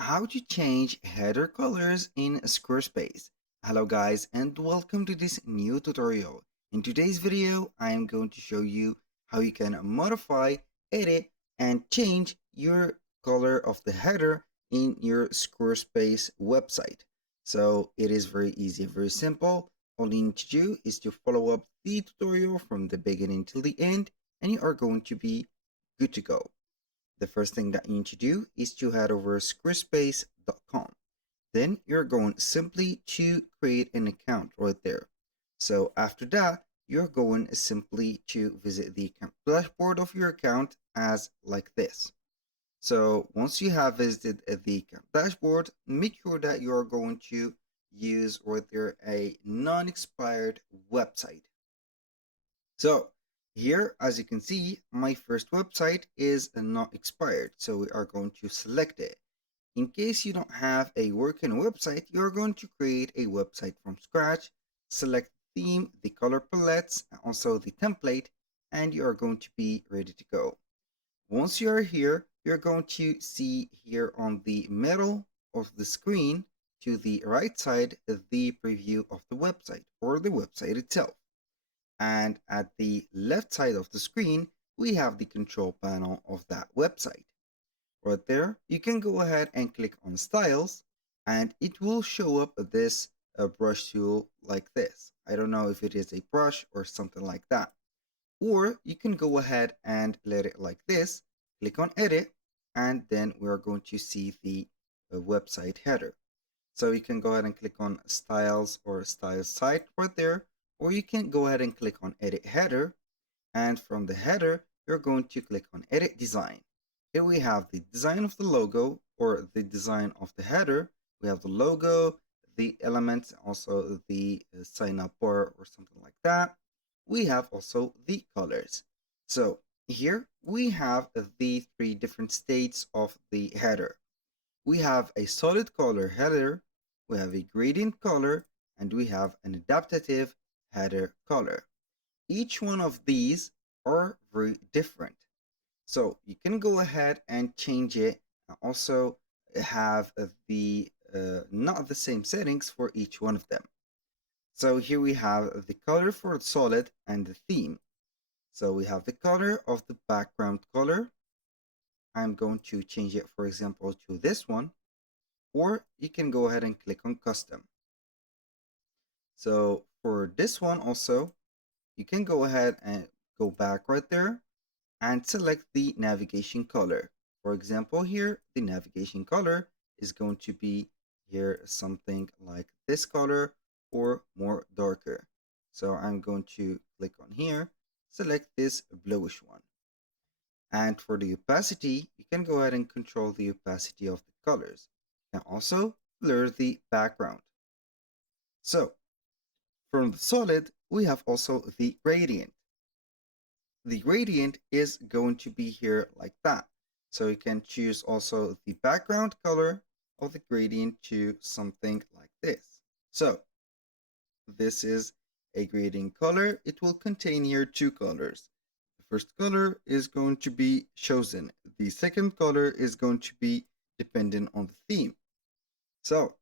How to change header colors in Squarespace. Hello guys and welcome to this new tutorial. In today's video, I am going to show you how you can modify, edit, and change your color of the header in your Squarespace website. So it is very easy, very simple. All you need to do is to follow up the tutorial from the beginning till the end and you are going to be good to go. The first thing that you need to do is to head over squarespace.com. Then you're going simply to create an account right there. So after that, you're going simply to visit the account dashboard of your account as like this. So once you have visited the account dashboard, make sure that you're going to use right there a non-expired website. So here, as you can see, my first website is not expired. So we are going to select it. In case you don't have a working website, you're going to create a website from scratch, select the theme, the color palettes, and also the template, and you are going to be ready to go. Once you are here, you're going to see here on the middle of the screen to the right side the preview of the website or the website itself. And at the left side of the screen, we have the control panel of that website. Right there, you can go ahead and click on styles and it will show up this brush tool like this. I don't know if it is a brush or something like that. Or you can go ahead and let it like this, click on edit, and then we're going to see the website header. So you can go ahead and click on styles or styles site right there, or you can go ahead and click on edit header. And from the header, you're going to click on edit design. Here we have the design of the logo or the design of the header. We have the logo, the elements, also the sign up bar or something like that. We have also the colors. So here we have the three different states of the header. We have a solid color header, we have a gradient color, and we have an adaptive header color. Each one of these are very different. So you can go ahead and change it and also have the not the same settings for each one of them. So here we have the color for the solid and the theme. So we have the color of the background color. I'm going to change it, for example, to this one, or you can go ahead and click on custom. So for this one also, you can go ahead and go back right there and select the navigation color. For example, here, the navigation color is going to be here something like this color or more darker. So I'm going to click on here, select this bluish one. And for the opacity, you can go ahead and control the opacity of the colors. You can also blur the background. So from the solid, we have also the gradient. The gradient is going to be here like that. So you can choose also the background color of the gradient to something like this. So this is a gradient color. It will contain here two colors. The first color is going to be chosen. The second color is going to be dependent on the theme. So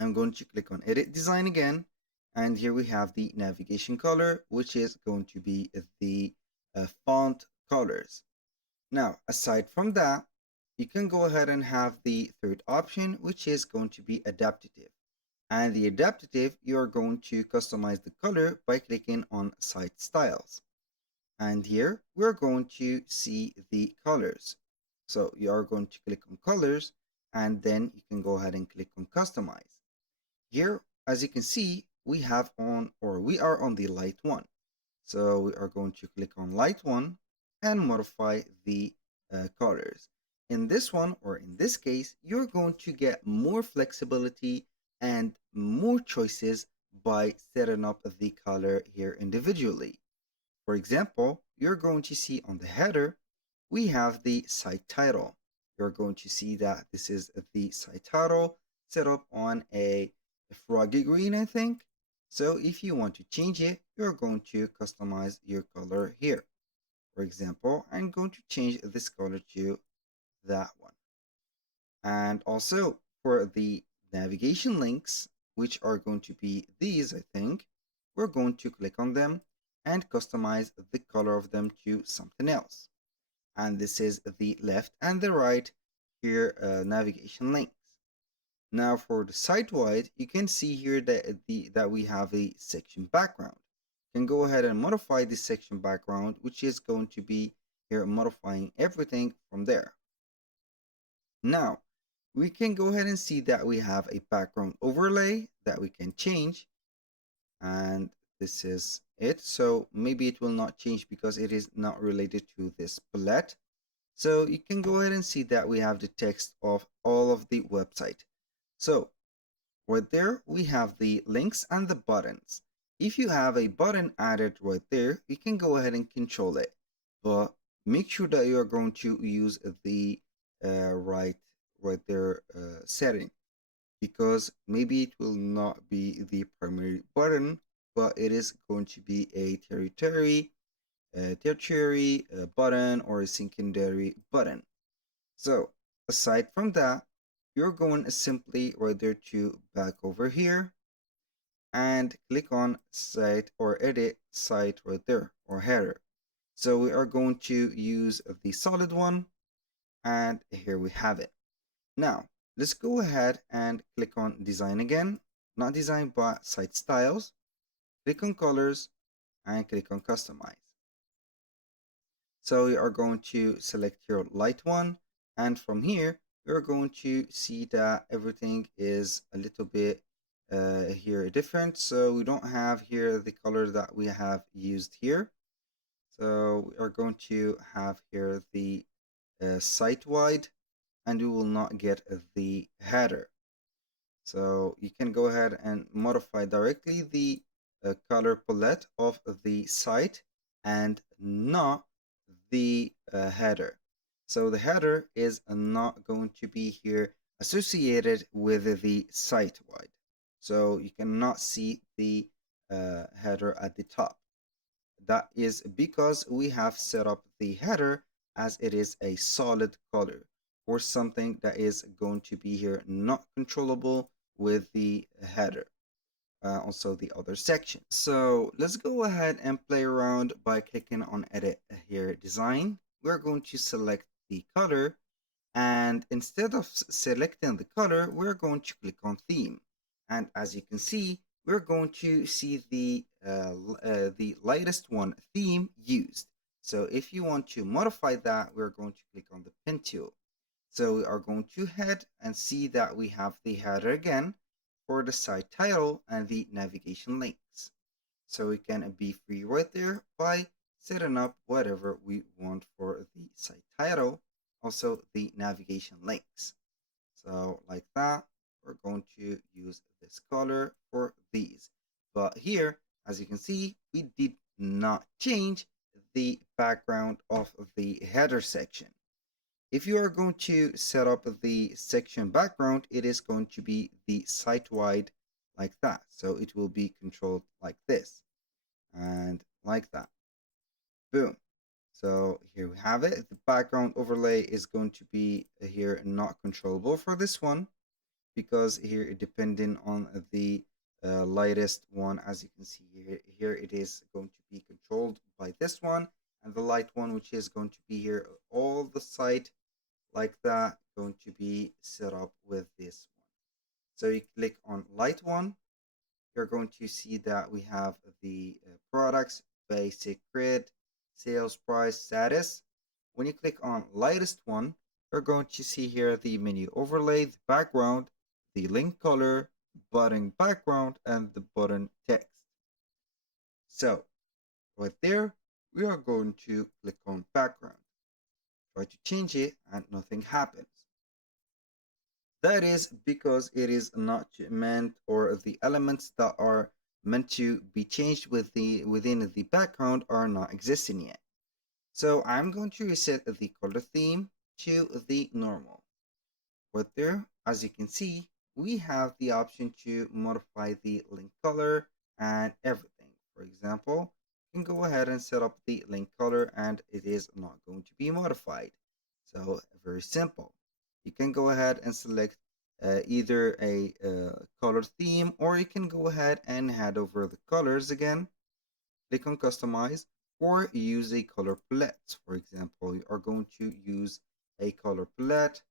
I'm going to click on edit design again. And here we have the navigation color, which is going to be the font colors. Now, aside from that, you can go ahead and have the third option, which is going to be adaptive. And the adaptive, you're going to customize the color by clicking on site styles. And here we're going to see the colors. So you are going to click on colors and then you can go ahead and click on customize. Here, as you can see, we are on the light one. So we are going to click on light one and modify the colors. In this one, or in this case, you're going to get more flexibility and more choices by setting up the color here individually. For example, you're going to see on the header, we have the site title. You're going to see that this is the site title set up on a froggy green, I think. So if you want to change it, you're going to customize your color here. For example, I'm going to change this color to that one. And also for the navigation links, which are going to be these, I think, we're going to click on them and customize the color of them to something else. And this is the left and the right here navigation links. Now for the site wide, you can see here that we have a section background. You can go ahead and modify this section background, which is going to be here modifying everything from there. Now, we can go ahead and see that we have a background overlay that we can change. And this is it. So maybe it will not change because it is not related to this palette. So you can go ahead and see that we have the text of all of the website. So right there, we have the links and the buttons. If you have a button added right there, you can go ahead and control it. But make sure that you are going to use the right there setting, because maybe it will not be the primary button, but it is going to be a tertiary button or a secondary button. So aside from that, you're going to simply right there to back over here and click on site or edit site right there or header. So we are going to use the solid one, and here we have it. Now let's go ahead and click on design again, not design but site styles, click on colors and click on customize. So we are going to select your light one, and from here we're going to see that everything is a little bit here different. So we don't have here the color that we have used here. So we are going to have here the site wide, and we will not get the header. So you can go ahead and modify directly the color palette of the site and not the header. So the header is not going to be here associated with the site wide. So you cannot see the header at the top. That is because we have set up the header as it is a solid color or something that is going to be here not controllable with the header. Also the other section. So let's go ahead and play around by clicking on edit here design. We're going to select the color, and instead of selecting the color, we're going to click on theme. And as you can see, we're going to see the lightest one theme used. So if you want to modify that, we're going to click on the pen tool. So we are going to head and see that we have the header again for the site title and the navigation links. So we can be free right there by setting up whatever we want for the site title, also the navigation links. So like that, we're going to use this color for these. But here, as you can see, we did not change the background of the header section. If you are going to set up the section background, it is going to be the site-wide like that. So it will be controlled like this and like that. Boom. So here we have it. The background overlay is going to be here not controllable for this one, because here depending on the lightest one, as you can see here it is going to be controlled by this one, and the light one, which is going to be here all the site like that, going to be set up with this one. So you click on light one, you're going to see that we have the products, basic grid, sales price, status. When you click on lightest one, you're going to see here the menu overlay, the background, the link color, button background, and the button text. So right there, we are going to click on background. Try to change it and nothing happens. That is because it is not meant, or the elements that are meant to be changed within the background are not existing yet. So I'm going to reset the color theme to the normal. Right there, as you can see, we have the option to modify the link color and everything. For example, you can go ahead and set up the link color and it is not going to be modified. So very simple. You can go ahead and select either a color theme, or you can go ahead and head over the colors again, click on customize, or use a color palette. For example, you are going to use a color palette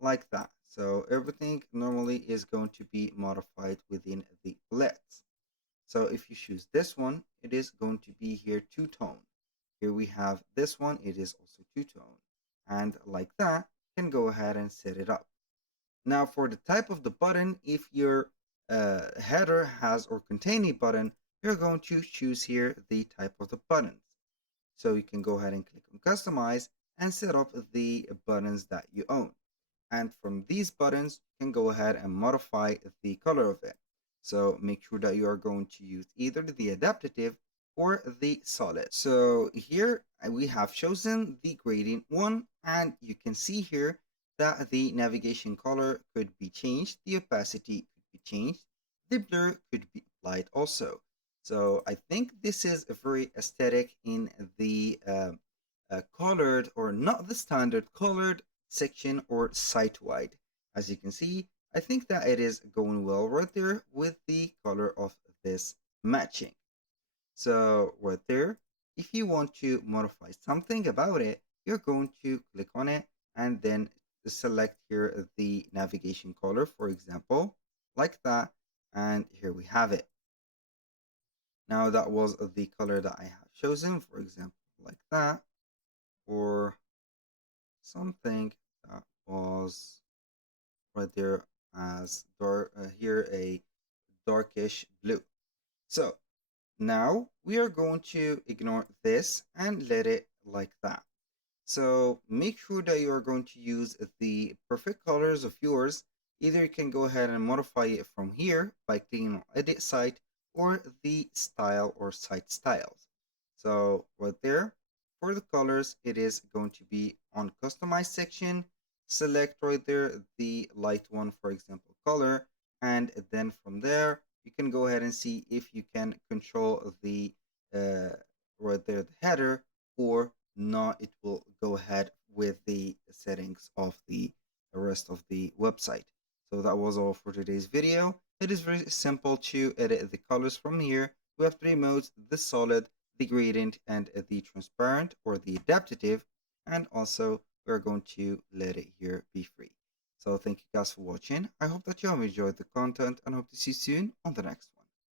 like that. So everything normally is going to be modified within the palette. So if you choose this one, it is going to be here two-tone. Here we have this one, it is also two-tone. And like that, you can go ahead and set it up. Now for the type of the button, if your header has or contain a button, you're going to choose here the type of the buttons. So you can go ahead and click on customize and set up the buttons that you own. And from these buttons, you can go ahead and modify the color of it. So make sure that you are going to use either the adaptive or the solid. So here we have chosen the gradient one, and you can see here that the navigation color could be changed, the opacity could be changed, the blur could be applied also. So I think this is a very aesthetic in the colored, or not the standard colored section or site wide. As you can see, I think that it is going well right there with the color of this matching. So right there, if you want to modify something about it, you're going to click on it and then select here the navigation color, for example, like that. And here we have it. Now that was the color that I have chosen, for example, like that, or something that was right there as dark, here a darkish blue. So now we are going to ignore this and let it like that. So make sure that you are going to use the perfect colors of yours. Either you can go ahead and modify it from here by clicking on edit site, or the style or site styles. So right there, for the colors, it is going to be on customize section. Select right there the light one, for example, color. And then from there, you can go ahead and see if you can control the right there, the header, or not, it will go ahead with the settings of the rest of the website. So that was all for today's video. It is very simple to edit the colors from here. We have three modes: the solid, the gradient, and the transparent or the adaptive. And also we're going to let it here be free. So thank you guys for watching. I hope that you have enjoyed the content and hope to see you soon on the next one.